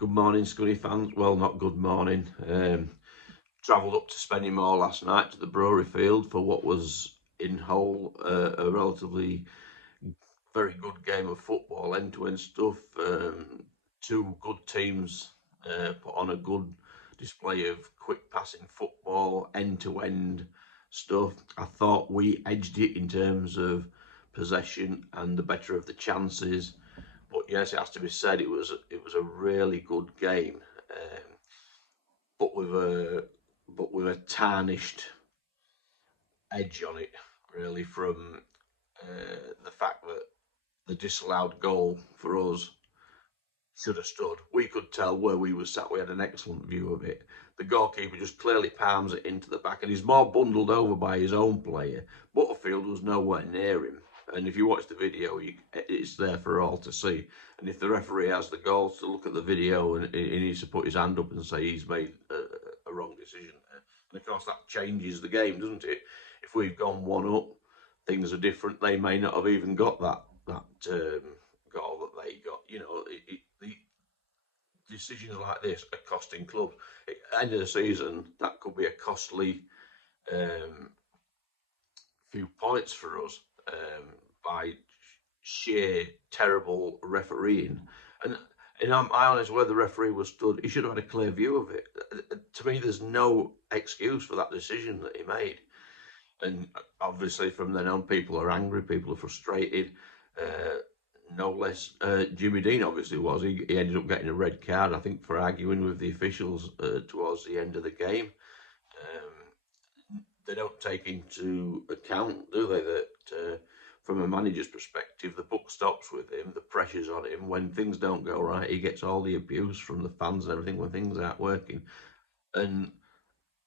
Good morning, Scunny fans. Well, not good morning. Travelled up to Spennymoor last night to the Brewery Field for what was, in whole, a relatively very good game of football, end-to-end stuff. Two good teams put on a good display of quick passing football, end-to-end stuff. I thought we edged it in terms of possession and the better of the chances. But yes, it has to be said, it was a really good game, but with a tarnished edge on it, really, from the fact that the disallowed goal for us should have stood. We could tell where we were sat. We had an excellent view of it. The goalkeeper just clearly palms it into the back, and he's more bundled over by his own player. Butterfield was nowhere near him. And if you watch the video, it's there for all to see. And if the referee has the goals to look at the video and he needs to put his hand up and say he's made a wrong decision, and of course that changes the game, doesn't it? If we've gone one up, things are different. They may not have even got that goal that they got. The decisions like this are costing clubs. At the end of the season, that could be a costly few points for us by sheer terrible refereeing. And in my honest, where the referee was stood, he should have had a clear view of it. To me, there's no excuse for that decision that he made. And obviously, from then on, people are angry, people are frustrated. No less Jimmy Dean obviously was. He ended up getting a red card, I think, for arguing with the officials towards the end of the game. They don't take into account, do they, that from a manager's perspective, the buck stops with him, the pressure's on him. When things don't go right, he gets all the abuse from the fans and everything when things aren't working. And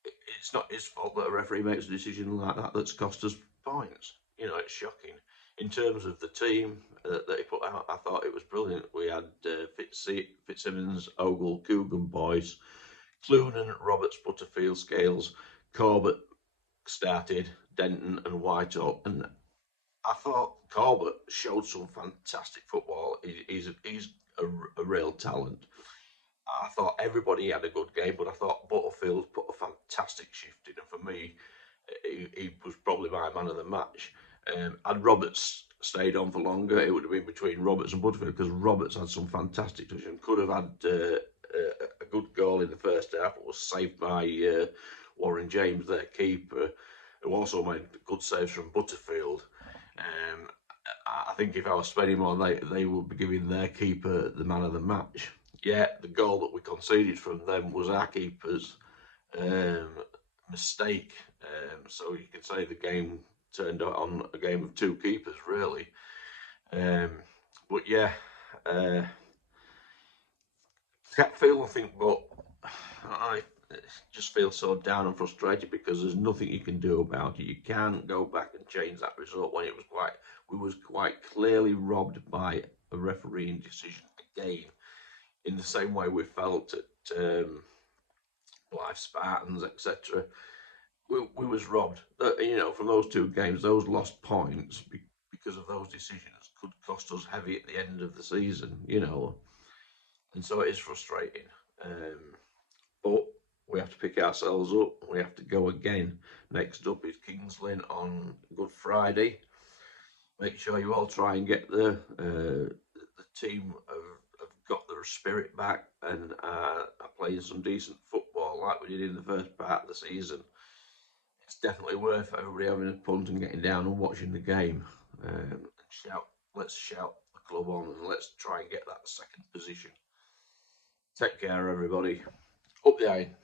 it's not his fault that a referee makes a decision like that that's cost us points. It's shocking. In terms of the team that he put out, I thought it was brilliant. We had Fitzsimmons, Ogle, Coogan, Boyce, Clunan, Roberts, Butterfield, Scales, Corbett started, Denton and Whitehall. And I thought Corbett showed some fantastic football. He's a real talent. I thought everybody had a good game, but I thought Butterfield put a fantastic shift in. And for me, he was probably my man of the match. Had Roberts stayed on for longer, it would have been between Roberts and Butterfield, because Roberts had some fantastic touch and could have had a good goal in the first half, but was saved by Warren James, their keeper, who also made good saves from Butterfield. I think if I was spending more, they would be giving their keeper the man of the match. Yeah, the goal that we conceded from them was our keeper's mistake. So you can say the game turned out on a game of two keepers, really. But yeah, can't feel nothing, but I just feel so down and frustrated because there's nothing you can do about it. You can't go back and change that result when we was quite clearly robbed by a refereeing decision again, in the same way we felt at Blythe Spartans, etc. We was robbed. From those two games, those lost points because of those decisions could cost us heavy at the end of the season. And so it is frustrating. But we have to pick ourselves up. We have to go again. Next up is Kings Lynn on Good Friday. Make sure you all try and get there. The team have got their spirit back and are playing some decent football like we did in the first part of the season. It's definitely worth everybody having a punt and getting down and watching the game. Let's shout the club on, and let's try and get that second position. Take care, everybody. Up the iron.